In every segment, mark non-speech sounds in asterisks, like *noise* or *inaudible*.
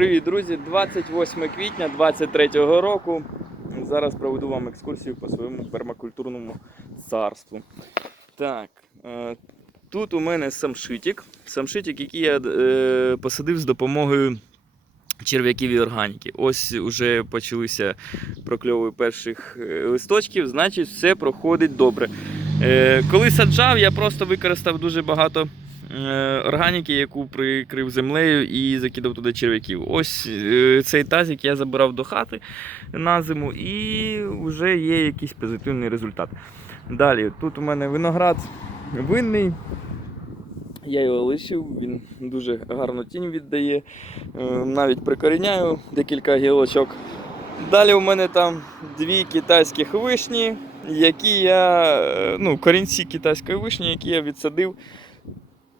Привіт, друзі! 28 квітня 23 року. Зараз проведу вам екскурсію по своєму пермакультурному царству. Так, е, тут у мене самшитик. Самшитик, який я е, посадив з допомогою черв'яків і органіки. Ось вже почалися прокльови перших е, листочків, значить все проходить добре. Коли саджав, я просто використав дуже багато органіки, яку прикрив землею і закидав туди черв'яків. Ось е, цей тазик я забирав до хати на зиму і вже є якийсь позитивний результат. Далі, тут у мене виноград винний. Я його лишив, він дуже гарну тінь віддає. Е, Навіть прикоріняю декілька гілочок. Далі у мене там дві китайських вишні, які я. е, Ну, корінці китайської вишні, які я відсадив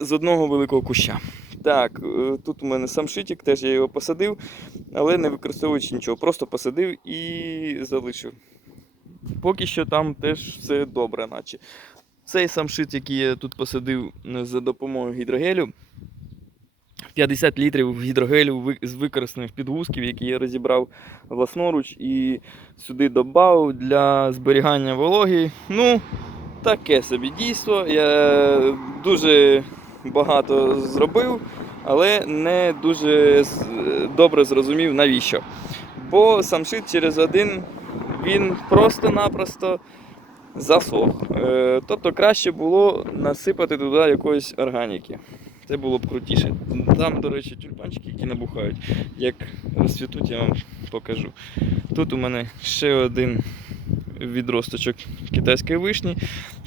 з одного великого куща. Так, е, тут у мене самшитик, теж я його посадив, але не використовуючи нічого. Просто посадив і залишив. Поки що там теж все добре, наче. Цей самшит, який я тут посадив е, за допомогою гідрогелю. 50 літрів гідрогелю з використаних підгузків, які я розібрав власноруч і сюди додав для зберігання вологи. Ну, таке собі дійство. Я дуже багато зробив, але не дуже добре зрозумів навіщо. Бо самшит через один він просто-напросто засох. Е, Тобто краще було насипати туди якоїсь органіки. Це було б крутіше. Там, до речі, тюльпанчики, які набухають. Як розцвітуть, я вам покажу. Тут у мене ще один відросточок китайської вишні.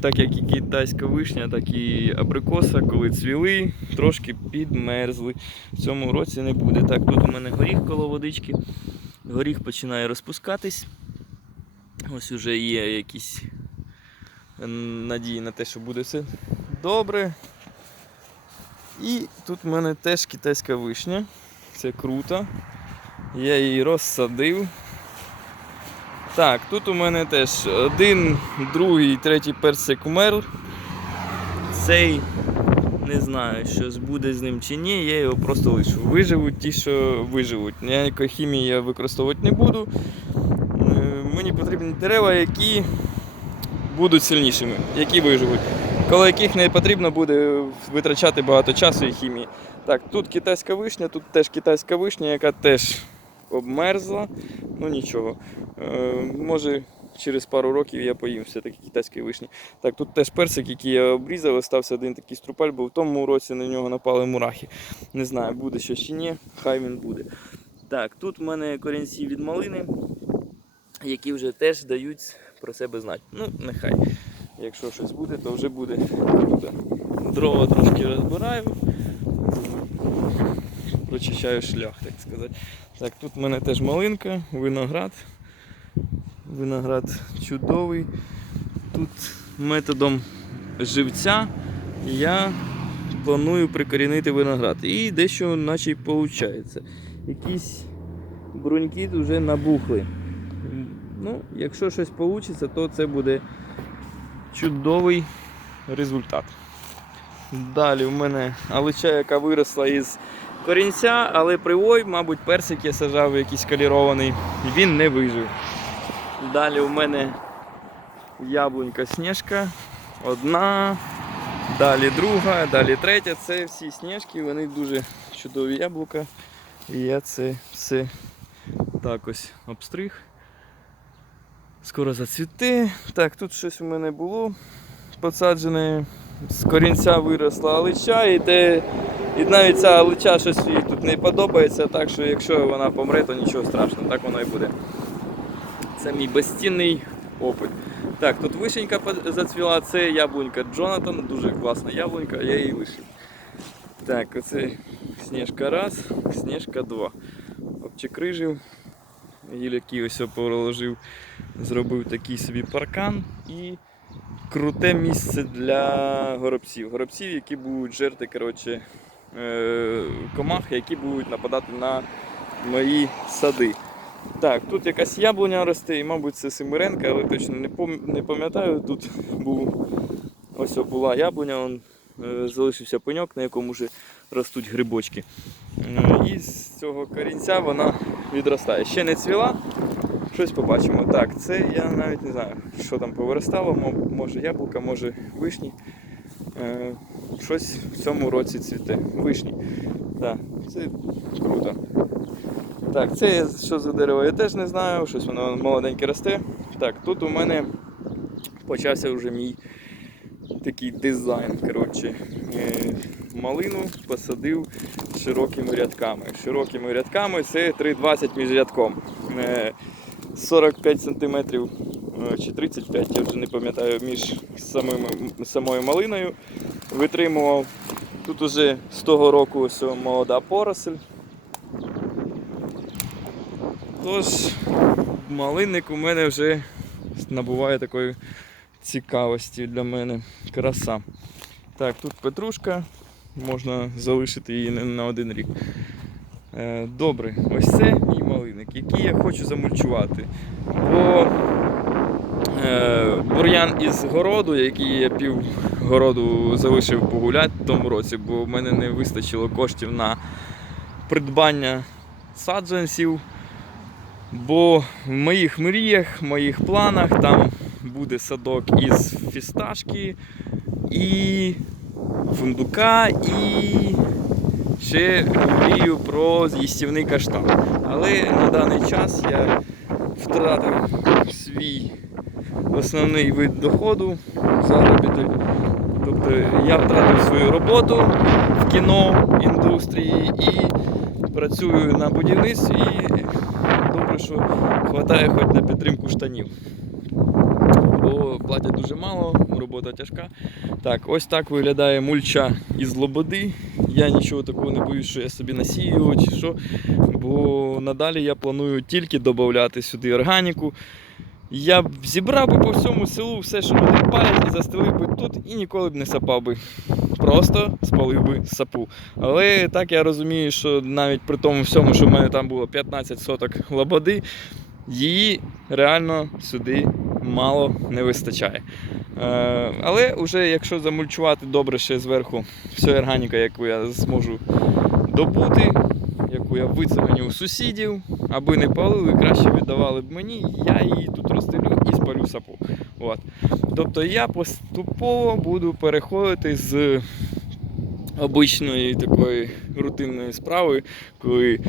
Так як і китайська вишня, так і абрикоса, коли цвіли, трошки підмерзли. В цьому році не буде. Так, тут у мене горіх коло водички. Горіх починає розпускатись. Ось уже є якісь е, надії на те, що буде все добре. І тут в мене теж китайська вишня. Це круто. Я її розсадив. Так, тут у мене теж один, другий, третій персик умер. Цей не знаю, що буде з ним чи ні, я його просто лишу. Виживуть ті, що виживуть. Ніякої хімії я використовувати не буду. Е, Мені потрібні дерева, які будуть сильнішими, які виживуть. Коло яких не потрібно буде витрачати багато часу і хімії. Так, тут китайська вишня, тут теж китайська вишня, яка теж обмерзла. Ну нічого. Е, може через пару років я поїм все-таки китайської вишні. Так, тут теж персик, який я обрізав, остався один такий струпаль, бо в тому році на нього напали мурахи. Не знаю, буде що чи ні, хай він буде. Так, тут в мене корінці від малини, які вже теж дають про себе знати. Ну, нехай. Якщо щось буде, то вже буде. Дрова трошки розбираю. Прочищаю шлях, так сказати. Так, тут в мене теж малинка, виноград. Виноград чудовий. Тут методом живця я планую прикорінити виноград. І дещо наче й виходить. Якісь бруньки вже набухли. Ну, якщо щось вийде, то це буде чудовий результат. Далі в мене алича, яка виросла із корінця, але привой, мабуть, персик я сажав якийсь калірований, він не вижив. Далі у мене яблунька сніжка. Одна, далі друга, далі третя. Це всі сніжки, вони дуже чудові яблука. І я це все так ось обстриг. Скоро зацвіте. Так, тут щось у мене було посаджене. З корінця виросла алича, і, те, і навіть ця алича щось їй тут не подобається, так що якщо вона помре, то нічого страшного, так воно і буде. Це мій безцінний опит. Так, тут вишенька зацвіла, це яблунька Джонатан, дуже класна яблунька, я її лишив. Так, оце сніжка раз, сніжка два. Обчекрижив, гіляки ось проложив, зробив такий собі паркан і круте місце для горобців. Горобців, які будуть жерти коротше, е, комах, які будуть нападати на мої сади. Так, тут якась яблуня росте, і, мабуть, це Семиренка, але точно не пам'ятаю. Тут був ось була яблуня, он е, залишився пеньок, на якому вже ростуть грибочки. Е, І з цього корінця вона відростає. Ще не цвіла, щось побачимо. Так, це я навіть не знаю, що там повиростало, може яблука, може вишні. Е, Щось в цьому році цвіте. Вишні. Так, це круто. Так, це що за дерево, я теж не знаю, щось воно молоденьке росте. Так, тут у мене почався вже мій такий дизайн. Коротше, Е, малину посадив широкими рядками. Широкими рядками це 3,20 між рядком. Е, 45 см чи 35, я вже не пам'ятаю, між самим, самою малиною витримував. Тут уже з того року ось молода поросль. Тож, малинник у мене вже набуває такої цікавості для мене. Краса. Так, тут петрушка, можна залишити її на один рік. Е, Добре, ось це мій малинник, який я хочу замульчувати. Бо е, бур'ян із городу, який я пів городу залишив погуляти в тому році, бо в мене не вистачило коштів на придбання саджанців. Бо в моїх мріях, в моїх планах там буде садок із фісташки і фундука, і ще мрію про їстівний каштан. Але на даний час я втратив свій основний вид доходу заробіток. Тобто я втратив свою роботу в кіно індустрії і працюю на будівництві. Що вистачає хоч на підтримку штанів. Бо платять дуже мало, робота тяжка. Так, ось так виглядає мульча із лободи. Я нічого такого не боюсь, що я собі насію чи що. Бо надалі я планую тільки додати сюди органіку. Я б зібрав би по всьому селу все, що люди палять, і застелив би тут і ніколи б не сапав би. Просто спалив би сапу. Але так я розумію, що навіть при тому всьому, що в мене там було 15 соток лободи, її реально сюди мало не вистачає. Е, але вже якщо замульчувати добре ще зверху всю органіка, яку я зможу добути, яку я вицегоню у сусідів, аби не палили, краще віддавали б мені, я її тут розстелю і спалю сапу. От. Тобто я поступово буду переходити з обичної такої рутинної справи, коли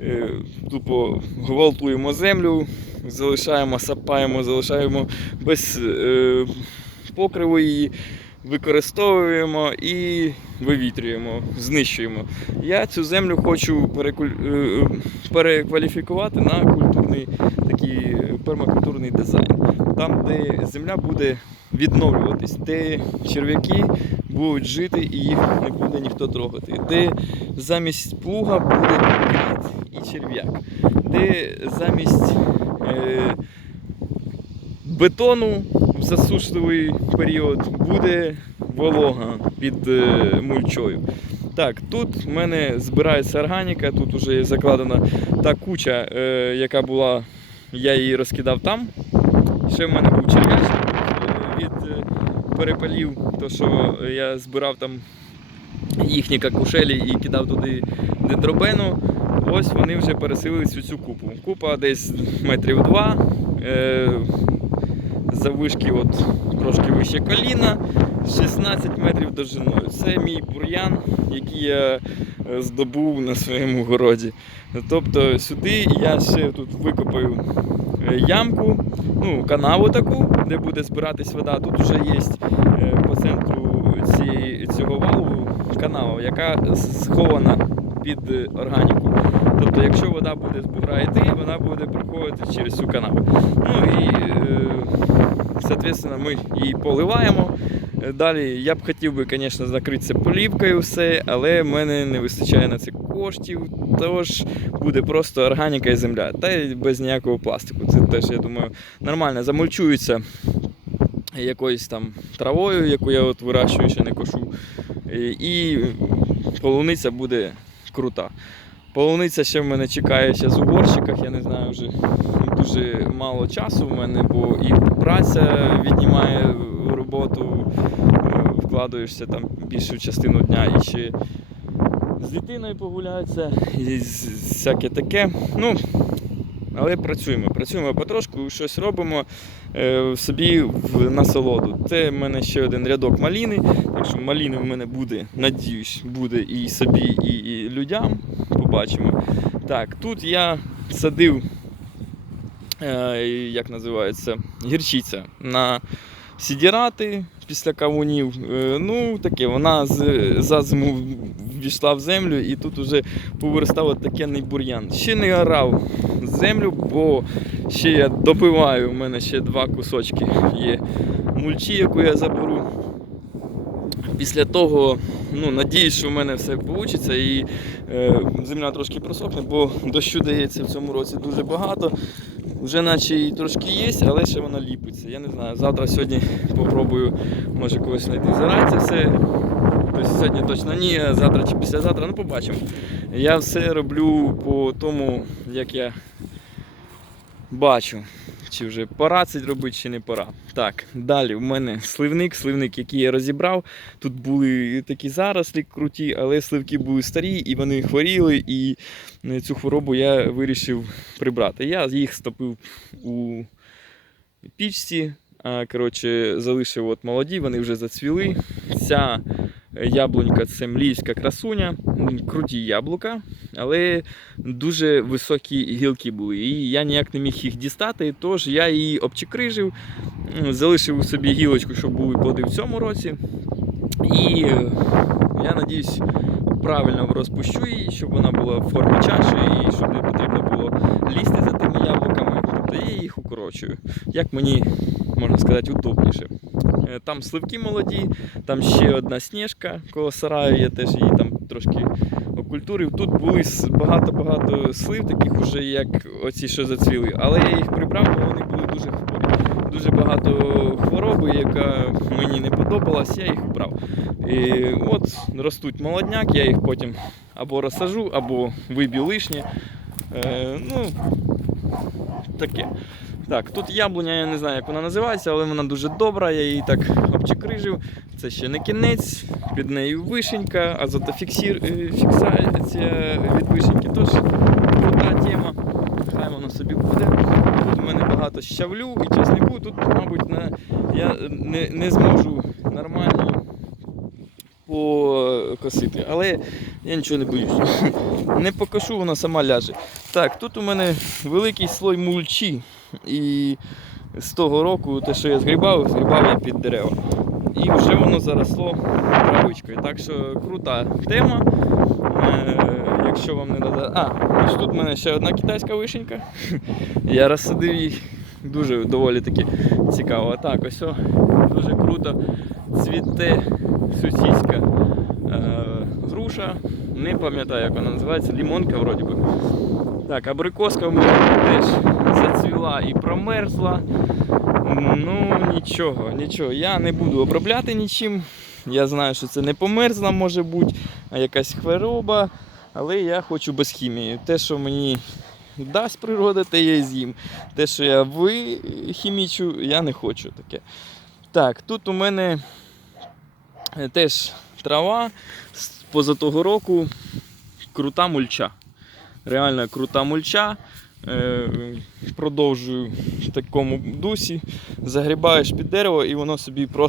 е, тупо гвалтуємо землю, залишаємо, сапаємо, залишаємо без е, покриву її, використовуємо і вивітрюємо, знищуємо. Я цю землю хочу е, перекваліфікувати на культурний такий пермакультурний дизайн. Там, де земля буде відновлюватись, де черв'яки будуть жити і їх не буде ніхто трогати, де замість плуга буде кріт і черв'як, де замість е, бетону в засушливий період буде волога під е, мульчою. Так, тут в мене збирається органіка, тут вже закладена та куча, е, яка була, я її розкидав там. Ще в мене був черв'ячник е, від е, перепалів, то що я збирав там їхні какушелі і кидав туди дендробену. Ось вони вже переселились у цю купу. Купа десь метрів два. Е, заввишки от трошки вище коліна, 16 метрів довжиною. Це мій бур'ян, який я е, здобув на своєму городі. Тобто сюди я ще тут викопаю е, ямку, ну, канаву таку, де буде збиратись вода. Тут вже є е, по центру цієї, цього валу канава, яка схована під органіку. Тобто, якщо вода буде з бугра йти, вона буде проходити через цю канаву. Ну і, е, соответственно, ми її поливаємо. Далі я б хотів би, звісно, закритися полівкою все, але в мене не вистачає на це коштів. Тож буде просто органіка і земля, та й без ніякого пластику. Це теж, я думаю, нормально замульчується якоюсь там травою, яку я от вирощую, ще не кошу. І полуниця буде крута. Полуниця ще в мене чекає зараз у горщиках, я не знаю вже дуже мало часу в мене, бо і праця віднімає роботу, вкладаєшся там більшу частину дня і ще з дитиною погулятися, і всяке таке. Ну, але працюємо, працюємо потрошку, щось робимо е, собі в насолоду. Це в мене ще один рядок маліни, так що маліни в мене буде, надіюсь, буде і собі, і, і людям. Побачимо. Так, тут я садив, е, як називається, гірчиця на сідірати після кавунів. Е, ну, таке, вона з, за зиму ввійшла в землю і тут уже повиростав такенний бур'ян. Ще не орав землю, бо ще я добиваю. У мене ще два кусочки є мульчі, яку я заберу. Після того, ну, надіюсь, що в мене все вийде і е, земля трошки просохне, бо дощу дається в цьому році дуже багато. Вже наче і трошки є, але ще вона ліпиться. Я не знаю. Завтра сьогодні попробую, може когось знайти зарати це все. Тобто сьогодні точно ні, завтра чи післязавтра, ну побачимо. Я все роблю по тому, як я бачу, чи вже пора це робити, чи не пора. Так, далі в мене сливник, сливник, який я розібрав. Тут були такі зарослі круті, але сливки були старі і вони хворіли, і е, цю хворобу я вирішив прибрати. Я їх стопив у пічці. Коротше, залишив от молоді, вони вже зацвіли. Ця яблунька це мліївська красуня, круті яблука, але дуже високі гілки були. І я ніяк не міг їх дістати, тож я її обчекрижив, м, залишив собі гілочку, щоб були плоди в цьому році. І е, я надіюсь, правильно розпущу її, щоб вона була в формі чаші і щоб не потрібно було лізти за тими яблуками. Тобто я їх укорочую. Як мені можна сказати, удобніше. Е, Там сливки молоді, там ще одна сніжка коло сараю, я теж її там трошки окультурив. Тут були багато-багато слив, таких уже як оці, що зацвіли, але я їх прибрав, бо вони були дуже хворі. Дуже багато хвороби, яка мені не подобалась, я їх вбрав. І от ростуть молодняк, я їх потім або розсажу, або виб'ю лишнє. Е, ну, таке. Так, тут яблуня, я не знаю, як вона називається, але вона дуже добра, я її так обчекрижив. Це ще не кінець, під нею вишенька, азотофіксація від вишеньки. Тож крута тема. Хай воно собі буде. Тут у мене багато щавлю і часнику. Тут, мабуть, на, я не, не зможу нормально покосити. Але я нічого не боюсь. *laughs* Не покошу, вона сама ляже. Так, тут у мене великий слой мульчі. І з того року те, що я згрібав, згрібав я під дерева. І вже воно заросло травичкою. Так що крута тема. Е, якщо вам не треба. А, ось тут в мене ще одна китайська вишенька. *laughs* Я розсадив її. Дуже доволі таки цікаво. Так, ось о, дуже круто цвіте сусідська е, груша. Не пам'ятаю, як вона називається, лімонка вроді би. Так, абрикоска в мене теж зацвіла і промерзла. Ну, нічого, нічого. Я не буду обробляти нічим. Я знаю, що це не померзла може бути, а якась хвороба. Але я хочу без хімії. Те, що мені дасть природа, те я з'їм. Те, що я вихімічу, я не хочу таке. Так, тут у мене е, теж трава поза того року крута мульча. Реально крута мульча. Е, Продовжую в такому дусі. Загрібаєш під дерево і воно собі просто.